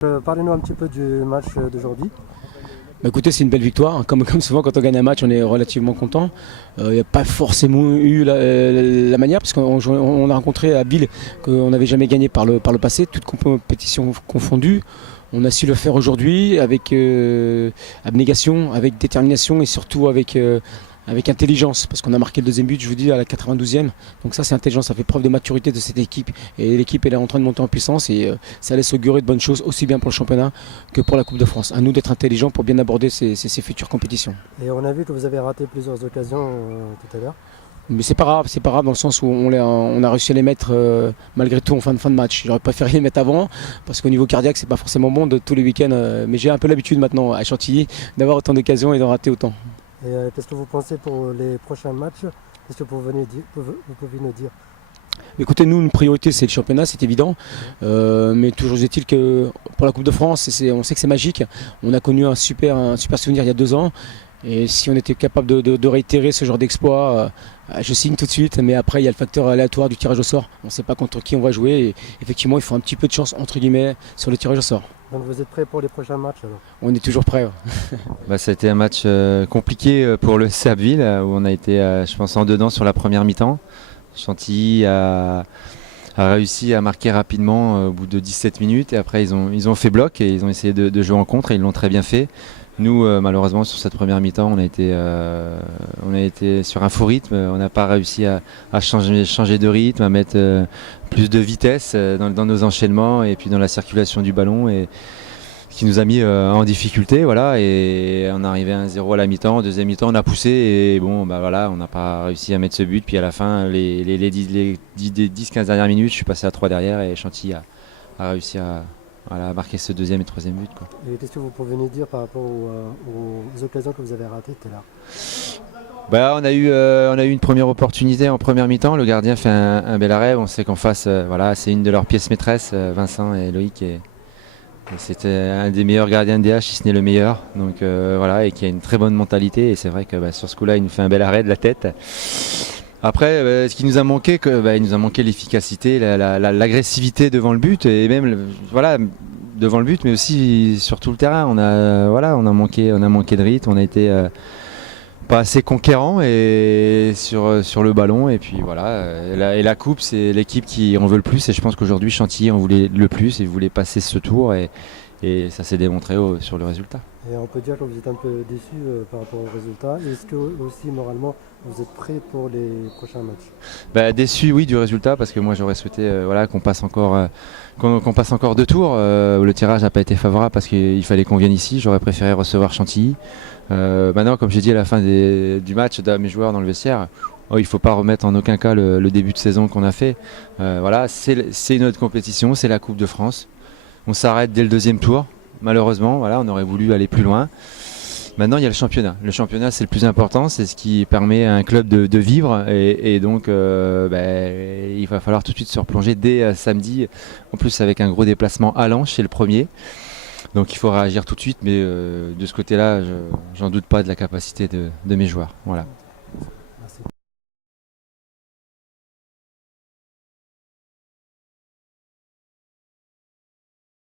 Parlez-nous un petit peu du match d'aujourd'hui. Bah écoutez, c'est une belle victoire. Comme souvent, quand on gagne un match, on est relativement content. Il n'y a pas forcément eu la manière, parce qu'on a rencontré à Bill qu'on n'avait jamais gagné par le passé, toutes compétitions confondues. On a su le faire aujourd'hui avec abnégation, avec détermination et surtout avec intelligence, parce qu'on a marqué le deuxième but, je vous dis, à la 92e. Donc ça, c'est intelligent, ça fait preuve de maturité de cette équipe. Et l'équipe, elle est en train de monter en puissance et ça laisse augurer de bonnes choses, aussi bien pour le championnat que pour la Coupe de France. À nous d'être intelligents pour bien aborder ces futures compétitions. Et on a vu que vous avez raté plusieurs occasions tout à l'heure. Mais c'est pas grave dans le sens où on a réussi à les mettre malgré tout en fin de match. J'aurais préféré les mettre avant, parce qu'au niveau cardiaque, c'est pas forcément bon de tous les week-ends. Mais j'ai un peu l'habitude maintenant à Chantilly d'avoir autant d'occasions et d'en rater autant. Et qu'est-ce que vous pensez pour les prochains matchs? Qu'est-ce que vous pouvez nous dire? Écoutez, nous, une priorité, c'est le championnat, c'est évident. Mais toujours est-il que pour la Coupe de France, on sait que c'est magique. On a connu un super souvenir il y a 2 ans. Et si on était capable de réitérer ce genre d'exploit, je signe tout de suite. Mais après, il y a le facteur aléatoire du tirage au sort. On ne sait pas contre qui on va jouer. Et effectivement, il faut un petit peu de chance, entre guillemets, sur le tirage au sort. Donc vous êtes prêts pour les prochains matchs alors? On est toujours prêts. Ça a été un match compliqué pour le FC Abbeville, où on a été, je pense, en dedans sur la première mi-temps. Chantilly a réussi à marquer rapidement au bout de 17 minutes et après ils ont fait bloc et ils ont essayé de jouer en contre et ils l'ont très bien fait. Nous, malheureusement, sur cette première mi-temps, on a été sur un faux rythme. On n'a pas réussi à changer de rythme, à mettre plus de vitesse dans nos enchaînements et puis dans la circulation du ballon, et ce qui nous a mis en difficulté. Voilà, et on est arrivé à 1-0 à la mi-temps. En deuxième mi-temps, on a poussé et bon, on n'a pas réussi à mettre ce but. Puis à la fin, les 10-15 dernières minutes, je suis passé à 3 derrière et Chantilly a réussi à marquer ce deuxième et troisième but, quoi. Et qu'est-ce que vous pouvez nous dire par rapport aux occasions que vous avez ratées tout à l'heure? On a eu une première opportunité en première mi-temps. Le gardien fait un bel arrêt. On sait qu'en face, c'est une de leurs pièces maîtresses, Vincent et Loïc. Et c'était un des meilleurs gardiens de DH, si ce n'est le meilleur. Donc et qui a une très bonne mentalité. Et c'est vrai que sur ce coup-là, il nous fait un bel arrêt de la tête. Après, ce qui nous a manqué, il nous a manqué l'efficacité, l'agressivité devant le but, et même devant le but, mais aussi sur tout le terrain. On a manqué de rythme, on a été pas assez conquérant et sur le ballon. Et puis et la coupe, c'est l'équipe qui en veut le plus. Et je pense qu'aujourd'hui, Chantilly en voulait le plus et voulait passer ce tour. Et ça s'est démontré sur le résultat. Et on peut dire que vous êtes un peu déçu par rapport au résultat. Est-ce que aussi moralement vous êtes prêt pour les prochains matchs? Déçu, oui, du résultat, parce que moi j'aurais souhaité qu'on passe encore 2 tours. Le tirage n'a pas été favorable parce qu'il fallait qu'on vienne ici. J'aurais préféré recevoir Chantilly. Maintenant, comme j'ai dit à la fin du match à mes joueurs dans le vestiaire, il ne faut pas remettre en aucun cas le début de saison qu'on a fait. C'est une autre compétition, c'est la Coupe de France. On s'arrête dès le deuxième tour, malheureusement. On aurait voulu aller plus loin. Maintenant, il y a le championnat. Le championnat, c'est le plus important. C'est ce qui permet à un club de vivre. Et donc, il va falloir tout de suite se replonger dès samedi. En plus, avec un gros déplacement à Lens chez le premier. Donc, il faut réagir tout de suite. Mais de ce côté-là, j'en doute pas de la capacité de mes joueurs. Voilà.